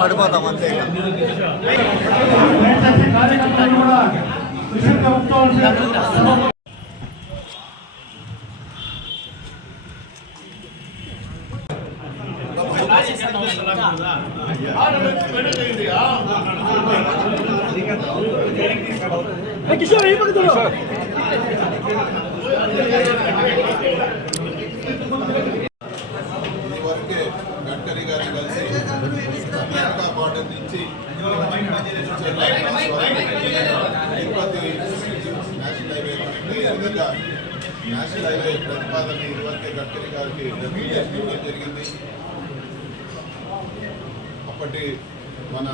పడిపోతాం అంతే. కిషోర్ ఈ పక్కన వరకే గడ్కరీ గారిని కలిసి కర్ణాటక బార్డర్ నుంచి తిరుపతి నేషనల్ హైవే విధంగా నేషనల్ హైవే ప్రతిపాదన ఇదివరకే గడ్కరీ గారికి ఇవ్వడం జరిగింది. అప్పటి మన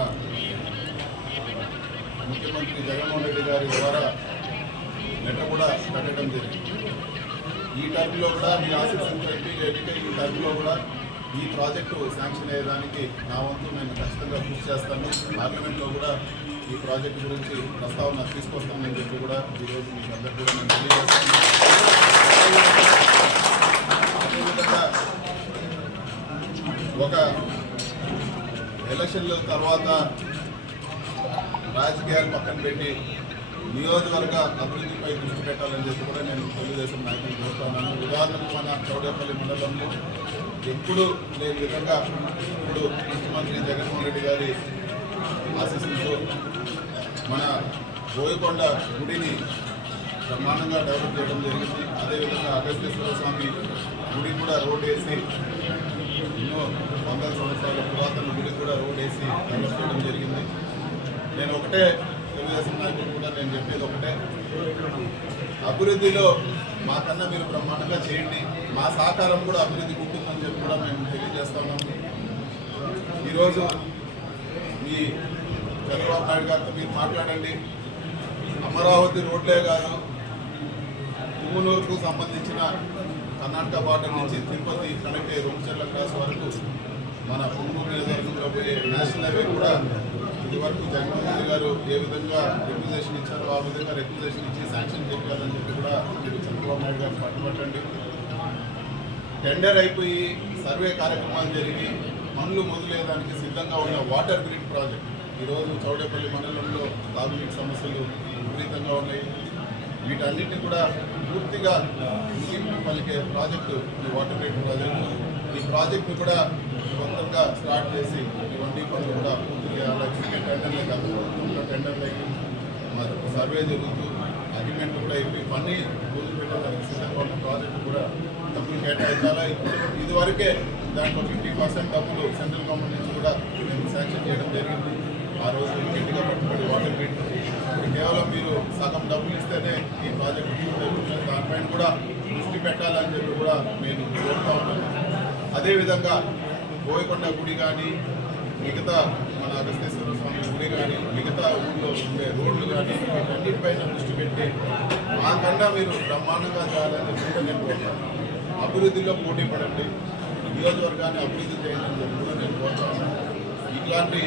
ముఖ్యమంత్రి జగన్మోహన్ రెడ్డి గారి ద్వారా లెటర్ కూడా పెట్టడం జరిగింది. ఈ టర్మ్లో కూడా మీ ఆశిస్తున్న ఈ టర్మ్లో కూడా ఈ ప్రాజెక్టు శాంక్షన్ అయ్యేదానికి నా వంతు నేను ఖచ్చితంగా కృషి చేస్తాను. పార్లమెంట్లో కూడా ఈ ప్రాజెక్టు గురించి ప్రస్తావన తీసుకొస్తానని చెప్పి కూడా ఈరోజు మీకు అందరికీ కూడా నేను తెలియజేస్తాను. అదేవిధంగా ఒక ఎలక్షన్ల తర్వాత రాజకీయాలు పక్కన పెట్టి నియోజకవర్గ అభివృద్ధిపై దృష్టి పెట్టాలని చెప్పి కూడా నేను తెలుగుదేశం నాయకులు కోరుతున్నాను. ఉదాహరణకు మన చౌడేపల్లి మండలంలో ఎప్పుడు లేని విధంగా ఇప్పుడు ముఖ్యమంత్రి జగన్మోహన్ రెడ్డి గారి ఆశీస్సులతో మన బోయకొండ గుడిని బ్రహ్మాండంగా డెవలప్ చేయడం జరిగింది. అదేవిధంగా అగస్తేశ్వర స్వామి గుడి కూడా రోడ్ వేసి ఎన్నో వందల సంవత్సరాల పురాతన గుడి కూడా రోడ్ వేసి డెవలప్ చేయడం జరిగింది. నేను ఒకటే తెలుగుదేశం నాయకులు కూడా నేను చెప్పేది ఒకటే, అభివృద్ధిలో మాకన్నా మీరు బ్రహ్మాండంగా చేయండి, మా సహకారం కూడా అభివృద్ధికి ఉంటుందని చెప్పి కూడా మేము తెలియజేస్తున్నాము. ఈరోజు మీ చంద్రబాబు నాయుడు గారితో మీరు మాట్లాడండి. అమరావతి రోడ్లే కాదు, తుమ్మనూరుకు సంబంధించిన కర్ణాటక బార్డర్ నుంచి తిరుపతి కనెక్ట్ అయ్యే రొంచెర్ల క్రాస్ వరకు మన పుంగూరు నియోజకవర్గంలో పోయే నేషనల్ హైవే కూడా ఇది వరకు జగన్మోహన్ రెడ్డి గారు ఏ విధంగా రిక్విజేషన్ ఇచ్చారో ఆ విధంగా రిక్విజేషన్ ఇచ్చి శాంక్షన్ చేయాలని చెప్పి కూడా మీరు చంద్రబాబు నాయుడు గారు పట్టుబట్టండి. టెండర్ అయిపోయి సర్వే కార్యక్రమాలు జరిగి పనులు మొదలయ్యేదానికి సిద్ధంగా ఉన్న వాటర్ గ్రిడ్ ప్రాజెక్ట్ ఈరోజు చౌడేపల్లి మండలంలో తాగునీటి సమస్యలు విపరీతంగా ఉన్నాయి. వీటన్నిటిని కూడా పూర్తిగా ముగింపు పలికే ప్రాజెక్టు ఈ వాటర్ గ్రిడ్ ప్రాజెక్టు. ఈ ప్రాజెక్ట్ని కూడా కొంతగా స్టార్ట్ చేసి ఇవన్నీ పనులు కూడా పూర్తి చేయాలి. టెండర్లే కాదు, టెండర్లు అయ్యి సర్వే జరుగుతూ అగ్రిమెంట్ కూడా అయిపోయి పని పూజలు పెట్టడానికి సిద్ధంగా ఉన్న ప్రాజెక్టు కూడా డబ్బులు కేటాయించాలా. ఇదివరకే దాంట్లో 50% డబ్బులు సెంట్రల్ గవర్నమెంట్ నుంచి కూడా మేము శాంక్షన్ చేయడం జరిగింది. ఆ రోజు గట్టిగా పట్టుబడి వాటర్ గ్రిడ్ కేవలం మీరు సగం డబ్బులు ఇస్తేనే ఈ ప్రాజెక్టు దానిపైన కూడా దృష్టి పెట్టాలని చెప్పి కూడా నేను కోరుతా ఉన్నాను. అదేవిధంగా బోయకొండ గుడి కానీ మిగతా మన అగస్తేశ్వర స్వామి గుడి కానీ మిగతా ఊళ్ళో ఉండే రోడ్లు కానీ వీటన్నిటిపైన దృష్టి పెట్టి మాకన్నా మీరు బ్రహ్మాండంగా చేయాలని చెప్పి నేను కోరుతాను. అభివృద్ధిలో పోటీ పడండి, నియోజకవర్గాన్ని అభివృద్ధి చేయాలని చెప్పి కూడా నేను కోరుతాను. ఇట్లాంటి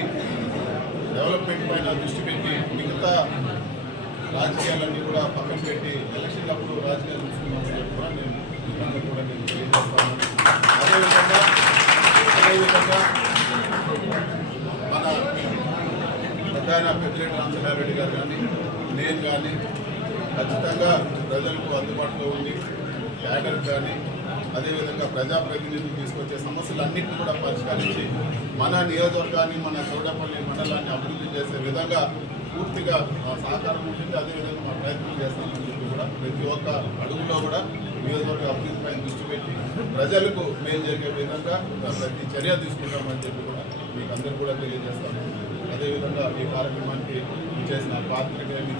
డెవలప్మెంట్ పైన దృష్టి పెట్టి మిగతా రాజకీయాలన్నీ కూడా పక్కన పెట్టి ఎలక్షన్లప్పుడు రాజకీయాలు చూసుకున్నామని చెప్పి కూడా నేను అందరూ కూడా నేను తెలియజేస్తాను. అదేవిధంగా మన ప్రధాన పెద్దిరెడ్డి రామచంద్రారెడ్డి గారు కానీ నేను కానీ ఖచ్చితంగా ప్రజలకు అందుబాటులో ఉండి క్యాడర్ కానీ అదేవిధంగా ప్రజాప్రతినిధులు తీసుకొచ్చే సమస్యలన్నింటినీ కూడా పరిష్కరించి మన నియోజకవర్గాన్ని మన చౌడపల్లి మండలాన్ని అభివృద్ధి చేసే విధంగా పూర్తిగా సహకారం ఉంటుంది. అదేవిధంగా మా ప్రయత్నం చేస్తామని చెప్పి కూడా ప్రతి ఒక్క అడుగులో కూడా నియోజకవర్గ అభివృద్ధిపై దృష్టి పెట్టి ప్రజలకు మేలు జరిగే విధంగా ప్రతి చర్య తీసుకుంటామని చెప్పి కూడా మీకు అందరూ కూడా తెలియజేస్తాము. అదేవిధంగా ఈ కార్యక్రమానికి చేసిన పాత్రికేయులు